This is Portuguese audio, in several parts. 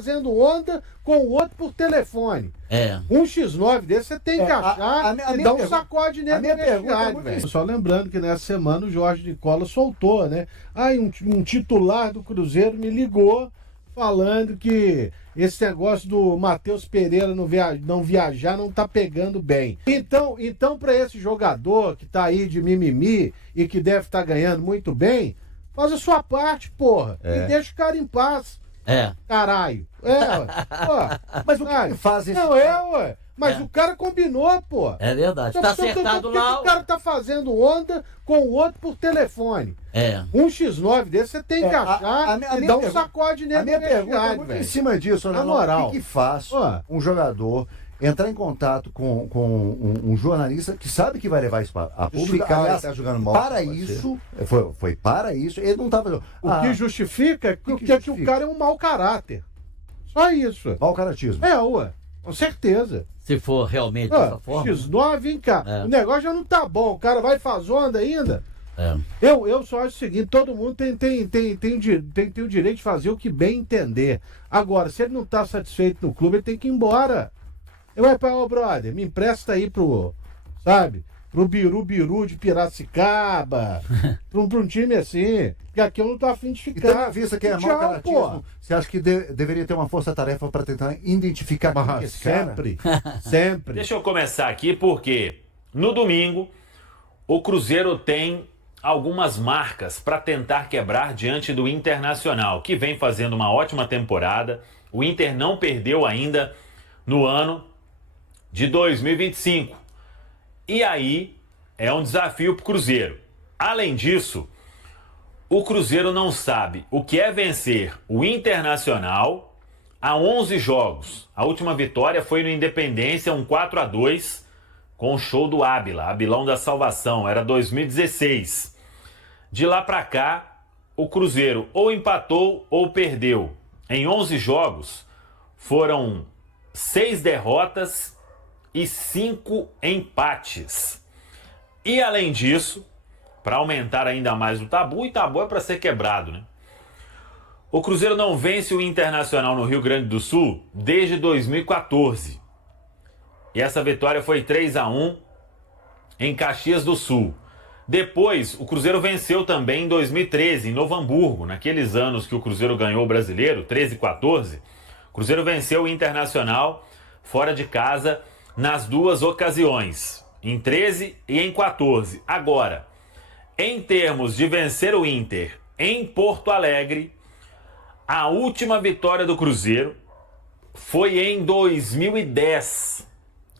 fazendo onda com o outro por telefone. Um X9 desse você tem que achar e dar um sacode nele no vestiário, velho. Só lembrando que nessa semana o Jorge Nicola soltou, né? Um titular do Cruzeiro me ligou falando que esse negócio do Matheus Pereira não viajar não tá pegando bem. Então para esse jogador que tá aí de mimimi e que deve estar ganhando muito bem, faz a sua parte, porra. E deixa o cara em paz. Caralho. Ué. Mas o que faz esse... Não, ué. Mas o cara combinou, pô. É verdade. Tá acertado lá. Por que o cara tá fazendo onda com o outro por telefone? Um X9 desse você tem que achar e dar um sacode nele. A minha pergunta é muito em cima disso, na moral. O que faz um jogador entrar em contato com um jornalista que sabe que vai levar isso a público? Aliás, tá jogando mal, para isso, foi para isso, ele não estava... O que justifica que o cara é um mau caráter. Só isso. Mau caratismo. Ué. Com certeza. Se for realmente dessa forma. X9, vem cá. O negócio já não tá bom. O cara vai fazer onda ainda. Eu só acho o seguinte: todo mundo tem o direito de fazer o que bem entender. Agora, se ele não tá satisfeito no clube, ele tem que ir embora. Brother, me empresta aí pro Biru de Piracicaba, pra um time assim, porque aqui eu não tô afim de ficar. Então, na vista que é mau caratismo, você acha que deveria ter uma força-tarefa para tentar identificar quem é esse cara? Sempre. Deixa eu começar aqui porque no domingo o Cruzeiro tem algumas marcas para tentar quebrar diante do Internacional, que vem fazendo uma ótima temporada. O Inter não perdeu ainda no ano de 2025. E aí é um desafio para o Cruzeiro. Além disso, o Cruzeiro não sabe o que é vencer o Internacional há 11 jogos. A última vitória foi no Independência, um 4-2, com o show do Ábila, Abilão da Salvação, era 2016. De lá para cá, o Cruzeiro ou empatou ou perdeu. Em 11 jogos, foram 6 derrotas e 5 empates. E além disso, para aumentar ainda mais o tabu, e tabu é para ser quebrado, né? O Cruzeiro não vence o Internacional no Rio Grande do Sul desde 2014. E essa vitória foi 3-1 em Caxias do Sul. Depois, o Cruzeiro venceu também em 2013, em Novo Hamburgo. Naqueles anos que o Cruzeiro ganhou o Brasileiro, 13 e 14, o Cruzeiro venceu o Internacional fora de casa nas duas ocasiões, em 13 e em 14. Agora, em termos de vencer o Inter em Porto Alegre, a última vitória do Cruzeiro foi em 2010.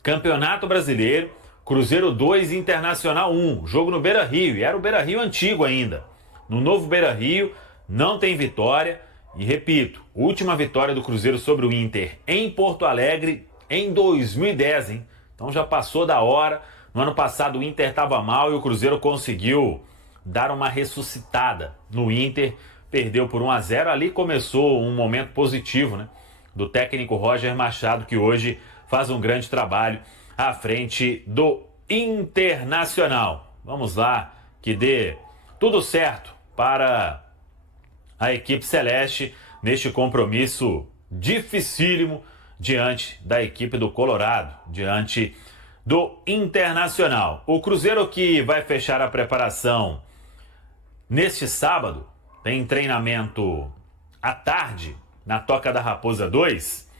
Campeonato Brasileiro, Cruzeiro 2, Internacional 1. Jogo no Beira-Rio, e era o Beira-Rio antigo ainda. No novo Beira-Rio, não tem vitória. E repito, última vitória do Cruzeiro sobre o Inter em Porto Alegre em 2010, hein? Então já passou da hora. No ano passado o Inter estava mal e o Cruzeiro conseguiu dar uma ressuscitada no Inter. Perdeu por 1-0. Ali começou um momento positivo, né, do técnico Roger Machado, que hoje faz um grande trabalho à frente do Internacional. Vamos lá, que dê tudo certo para a equipe celeste neste compromisso dificílimo diante da equipe do Colorado, diante do Internacional. O Cruzeiro, que vai fechar a preparação neste sábado, tem treinamento à tarde na Toca da Raposa 2,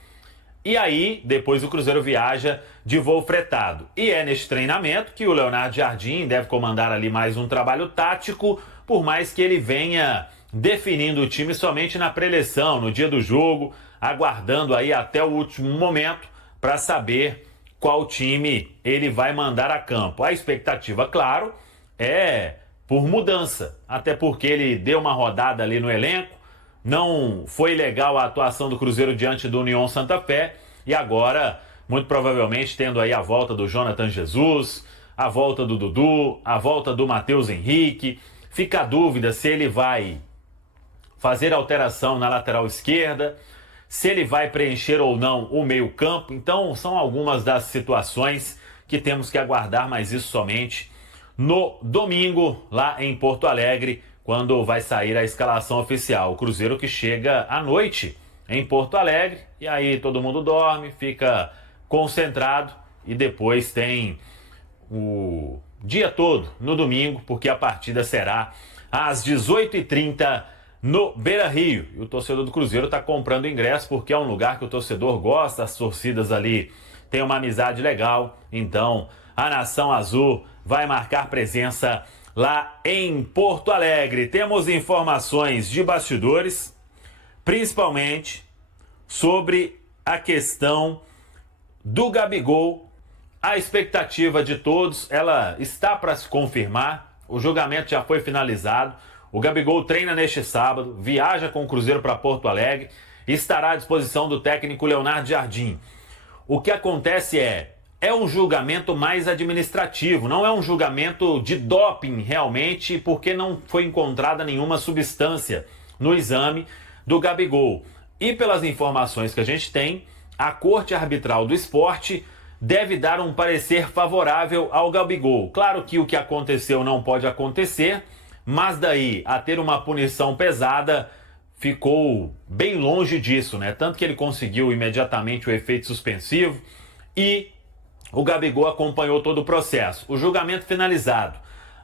e aí depois o Cruzeiro viaja de voo fretado. E é neste treinamento que o Leonardo Jardim deve comandar ali mais um trabalho tático, por mais que ele venha definindo o time somente na preleção, no dia do jogo, aguardando aí até o último momento para saber qual time ele vai mandar a campo. A expectativa, claro, é por mudança, até porque ele deu uma rodada ali no elenco, não foi legal a atuação do Cruzeiro diante do União Santa Fé, e agora, muito provavelmente, tendo aí a volta do Jonathan Jesus, a volta do Dudu, a volta do Matheus Henrique, fica a dúvida se ele vai fazer alteração na lateral esquerda, se ele vai preencher ou não o meio-campo. Então, são algumas das situações que temos que aguardar, mas isso somente no domingo, lá em Porto Alegre, quando vai sair a escalação oficial. O Cruzeiro que chega à noite em Porto Alegre, e aí todo mundo dorme, fica concentrado e depois tem o dia todo no domingo, porque a partida será às 18h30 no Beira-Rio. E o torcedor do Cruzeiro está comprando ingresso porque é um lugar que o torcedor gosta, as torcidas ali têm uma amizade legal, então a Nação Azul vai marcar presença lá em Porto Alegre. Temos informações de bastidores, principalmente sobre a questão do Gabigol. A expectativa de todos, ela está para se confirmar, o julgamento já foi finalizado, o Gabigol treina neste sábado, viaja com o Cruzeiro para Porto Alegre e estará à disposição do técnico Leonardo Jardim. O que acontece é um julgamento mais administrativo, não é um julgamento de doping realmente, porque não foi encontrada nenhuma substância no exame do Gabigol. E pelas informações que a gente tem, a Corte Arbitral do Esporte deve dar um parecer favorável ao Gabigol. Claro que o que aconteceu não pode acontecer, mas daí a ter uma punição pesada ficou bem longe disso, né? Tanto que ele conseguiu imediatamente o efeito suspensivo e o Gabigol acompanhou todo o processo. O julgamento finalizado.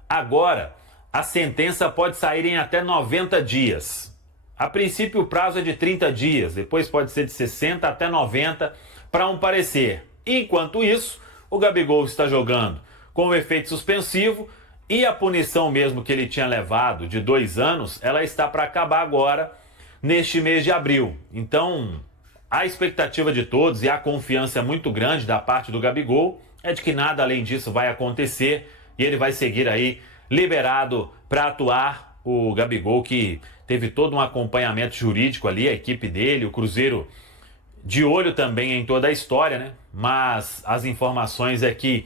Agora, a sentença pode sair em até 90 dias. A princípio, o prazo é de 30 dias, depois pode ser de 60 até 90 para um parecer. Enquanto isso, o Gabigol está jogando com o efeito suspensivo e a punição mesmo que ele tinha levado de 2 anos, ela está para acabar agora, neste mês de abril. Então, a expectativa de todos e a confiança muito grande da parte do Gabigol é de que nada além disso vai acontecer e ele vai seguir aí liberado para atuar. O Gabigol que teve todo um acompanhamento jurídico ali, a equipe dele, o Cruzeiro de olho também em toda a história, né? Mas as informações é que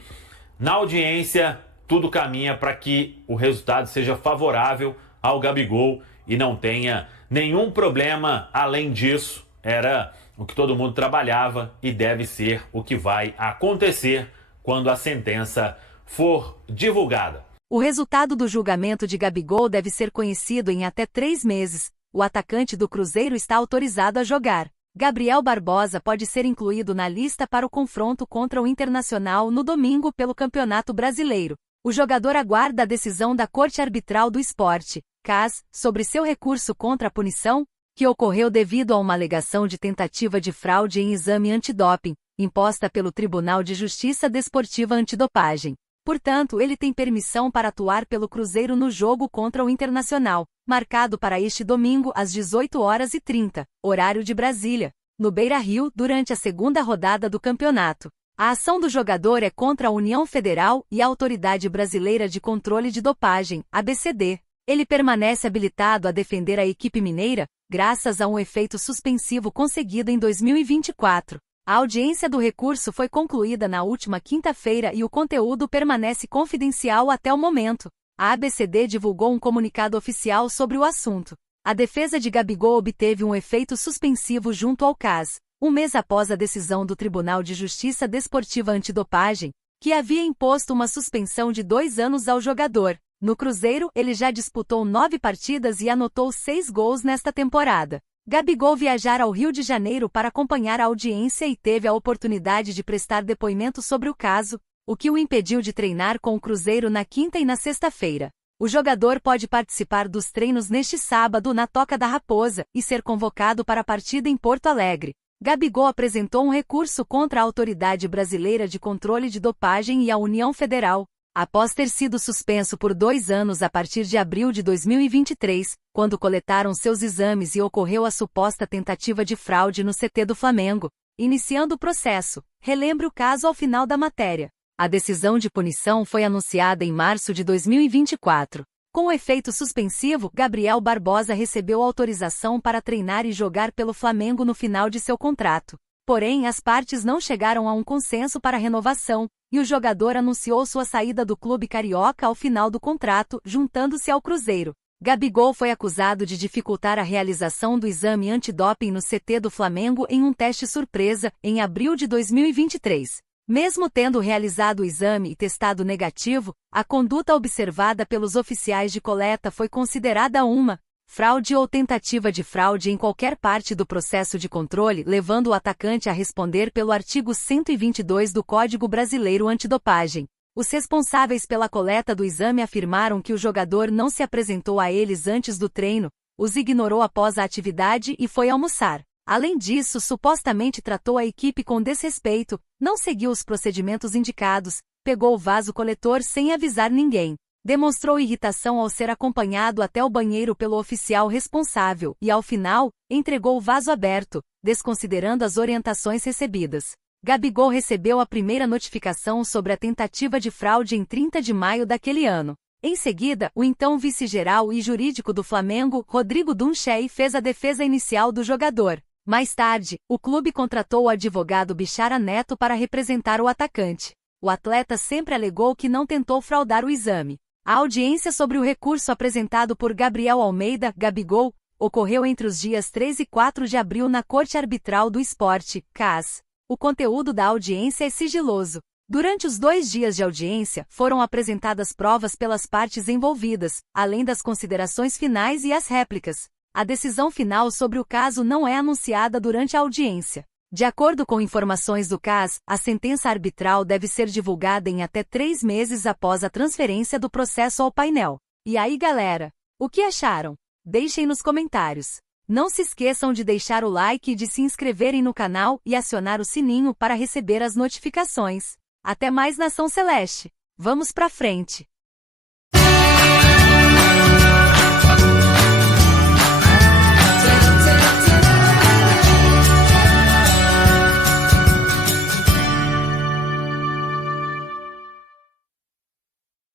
na audiência tudo caminha para que o resultado seja favorável ao Gabigol e não tenha nenhum problema além disso. Era o que todo mundo trabalhava e deve ser o que vai acontecer quando a sentença for divulgada. O resultado do julgamento de Gabigol deve ser conhecido em até 3 meses. O atacante do Cruzeiro está autorizado a jogar. Gabriel Barbosa pode ser incluído na lista para o confronto contra o Internacional no domingo pelo Campeonato Brasileiro. O jogador aguarda a decisão da Corte Arbitral do Esporte, CAS, sobre seu recurso contra a punição, que ocorreu devido a uma alegação de tentativa de fraude em exame antidoping, imposta pelo Tribunal de Justiça Desportiva Antidopagem. Portanto, ele tem permissão para atuar pelo Cruzeiro no jogo contra o Internacional, marcado para este domingo às 18h30, horário de Brasília, no Beira-Rio, durante a segunda rodada do campeonato. A ação do jogador é contra a União Federal e a Autoridade Brasileira de Controle de Dopagem, ABCD. Ele permanece habilitado a defender a equipe mineira, graças a um efeito suspensivo conseguido em 2024. A audiência do recurso foi concluída na última quinta-feira e o conteúdo permanece confidencial até o momento. A ABCD divulgou um comunicado oficial sobre o assunto. A defesa de Gabigol obteve um efeito suspensivo junto ao CAS, um mês após a decisão do Tribunal de Justiça Desportiva Antidopagem, que havia imposto uma suspensão de 2 anos ao jogador. No Cruzeiro, ele já disputou 9 partidas e anotou 6 gols nesta temporada. Gabigol viajara ao Rio de Janeiro para acompanhar a audiência e teve a oportunidade de prestar depoimento sobre o caso, o que o impediu de treinar com o Cruzeiro na quinta e na sexta-feira. O jogador pode participar dos treinos neste sábado na Toca da Raposa e ser convocado para a partida em Porto Alegre. Gabigol apresentou um recurso contra a Autoridade Brasileira de Controle de Dopagem e a União Federal, após ter sido suspenso por 2 anos a partir de abril de 2023, quando coletaram seus exames e ocorreu a suposta tentativa de fraude no CT do Flamengo, iniciando o processo. Relembre o caso ao final da matéria. A decisão de punição foi anunciada em março de 2024. Com o efeito suspensivo, Gabriel Barbosa recebeu autorização para treinar e jogar pelo Flamengo no final de seu contrato. Porém, as partes não chegaram a um consenso para a renovação, e o jogador anunciou sua saída do clube carioca ao final do contrato, juntando-se ao Cruzeiro. Gabigol foi acusado de dificultar a realização do exame antidoping no CT do Flamengo em um teste surpresa, em abril de 2023. Mesmo tendo realizado o exame e testado negativo, a conduta observada pelos oficiais de coleta foi considerada uma fraude ou tentativa de fraude em qualquer parte do processo de controle, levando o atacante a responder pelo artigo 122 do Código Brasileiro Antidopagem. Os responsáveis pela coleta do exame afirmaram que o jogador não se apresentou a eles antes do treino, os ignorou após a atividade e foi almoçar. Além disso, supostamente tratou a equipe com desrespeito, não seguiu os procedimentos indicados, pegou o vaso coletor sem avisar ninguém. Demonstrou irritação ao ser acompanhado até o banheiro pelo oficial responsável e, ao final, entregou o vaso aberto, desconsiderando as orientações recebidas. Gabigol recebeu a primeira notificação sobre a tentativa de fraude em 30 de maio daquele ano. Em seguida, o então vice-geral e jurídico do Flamengo, Rodrigo Dunchey, fez a defesa inicial do jogador. Mais tarde, o clube contratou o advogado Bichara Neto para representar o atacante. O atleta sempre alegou que não tentou fraudar o exame. A audiência sobre o recurso apresentado por Gabriel Almeida, Gabigol, ocorreu entre os dias 3 e 4 de abril na Corte Arbitral do Esporte, CAS. O conteúdo da audiência é sigiloso. Durante os 2 dias de audiência, foram apresentadas provas pelas partes envolvidas, além das considerações finais e as réplicas. A decisão final sobre o caso não é anunciada durante a audiência. De acordo com informações do CAS, a sentença arbitral deve ser divulgada em até 3 meses após a transferência do processo ao painel. E aí, galera? O que acharam? Deixem nos comentários. Não se esqueçam de deixar o like e de se inscreverem no canal e acionar o sininho para receber as notificações. Até mais, Nação Celeste! Vamos pra frente!